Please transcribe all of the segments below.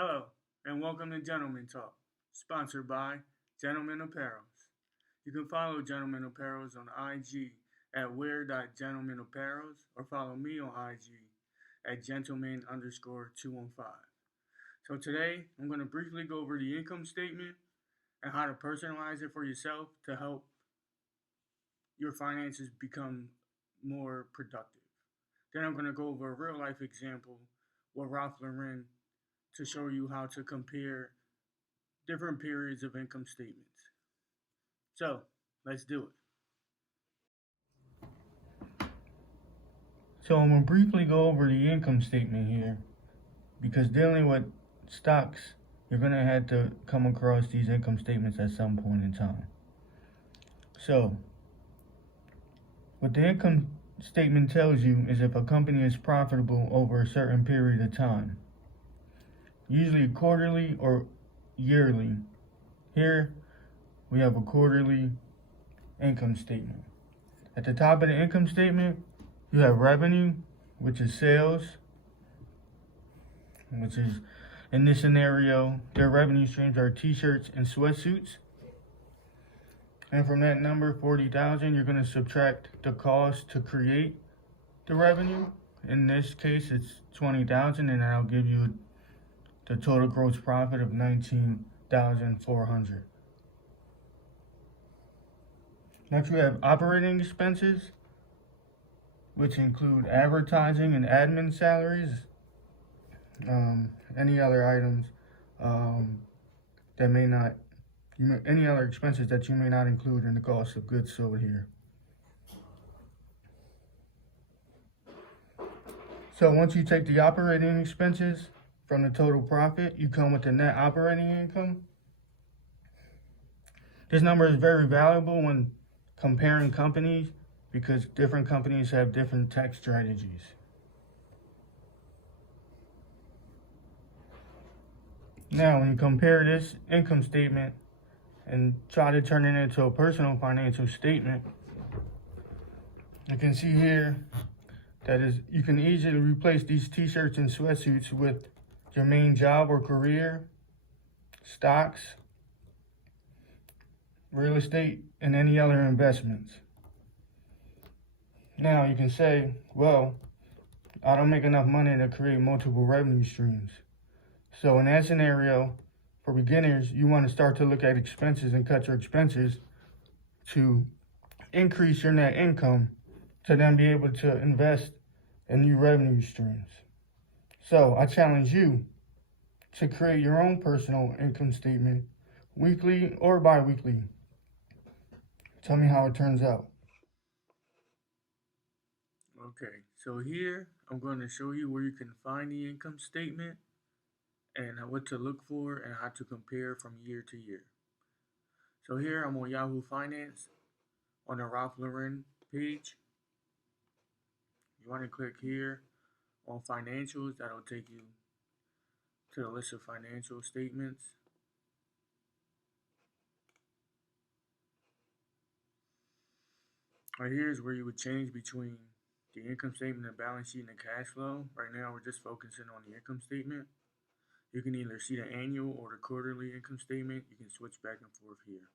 Hello, and welcome to Gentleman Talk, sponsored by Gentleman Apparels. You can follow Gentleman Apparels on IG at wear.gentlemanapparels or follow me on IG at gentleman_215. So today, I'm going to briefly go over the income statement and how to personalize it for yourself to help your finances become more productive. Then I'm going to go over a real life example with Ralph Lauren to show you how to compare different periods of income statements. So, let's do it. So, I'm going to briefly go over the income statement here because dealing with stocks, you're going to have to come across these income statements at some point in time. So, what the income statement tells you is if a company is profitable over a certain period of time, usually quarterly or yearly. Here we have a quarterly income statement. At the top of the income statement, you have revenue, which is sales, which is, in this scenario, their revenue streams are t-shirts and sweatsuits. And from that number, 40,000, you're going to subtract the cost to create the revenue. In this case, it's 20,000, and that'll give you the total gross profit of 19,400. Next, we have operating expenses, which include advertising and admin salaries, any other items that may not, any other expenses that you may not include in the cost of goods sold here. So once you take the operating expenses from the total profit, you come with the net operating income. This number is very valuable when comparing companies because different companies have different tax strategies. Now, when you compare this income statement and try to turn it into a personal financial statement, you can see here that is you can easily replace these t-shirts and sweatsuits with your main job or career, stocks, real estate, and any other investments. Now you can say, well, I don't make enough money to create multiple revenue streams. So in that scenario, for beginners, you want to start to look at expenses and cut your expenses to increase your net income to then be able to invest in new revenue streams. So I challenge you to create your own personal income statement, weekly or bi-weekly. Tell me how it turns out. Okay, so here I'm going to show you where you can find the income statement and what to look for and how to compare from year to year. So here I'm on Yahoo Finance on the Ralph Lauren page. You want to click here on financials. That'll take you to the list of financial statements. Right here is where you would change between the income statement, the balance sheet, and the cash flow. Right now we're just focusing on the income statement. You can either see the annual or the quarterly income statement. You can switch back and forth here.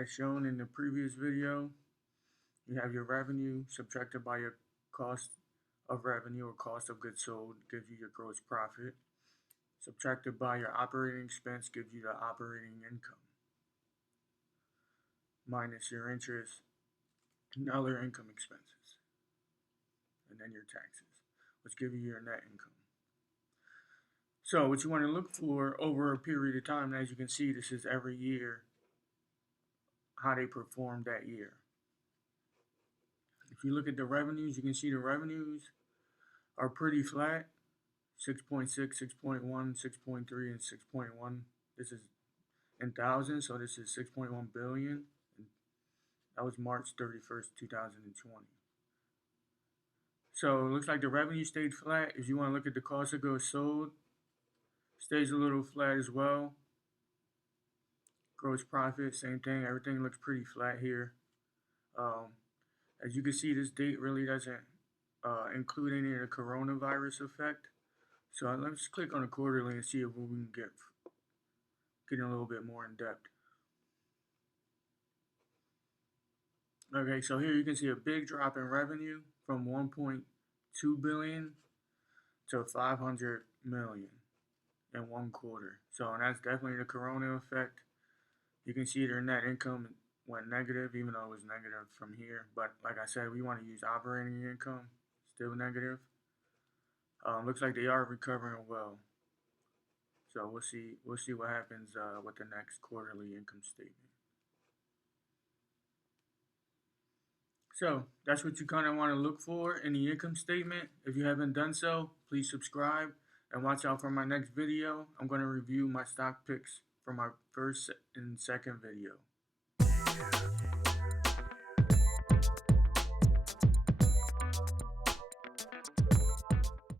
As shown in the previous video, you have your revenue subtracted by your cost of revenue or cost of goods sold, gives you your gross profit. Subtracted by your operating expense gives you the operating income. Minus your interest and other income expenses. And then your taxes, which give you your net income. So what you want to look for over a period of time, and as you can see, this is every year, how they performed that year. If you look at the revenues, you can see the revenues are pretty flat. 6.6, 6.1, 6.3, and 6.1. This is in thousands, so this is 6.1 billion. That was March 31st, 2020. So it looks like the revenue stayed flat. If you want to look at the cost of goods sold, stays a little flat as well. Gross profit, same thing. Everything looks pretty flat here. As you can see, this date really doesn't include any of the coronavirus effect. So let's click on the quarterly and see if we can get a little bit more in depth. Okay, so here you can see a big drop in revenue from 1.2 billion to 500 million in one quarter. So, and that's definitely the corona effect. You can see their net income went negative, even though it was negative from here. But like I said, we want to use operating income, still negative. Looks like they are recovering well. So we'll see what happens with the next quarterly income statement. So that's what you kind of want to look for in the income statement. If you haven't done so, please subscribe and watch out for my next video. I'm going to review my stock picks for my first and second video.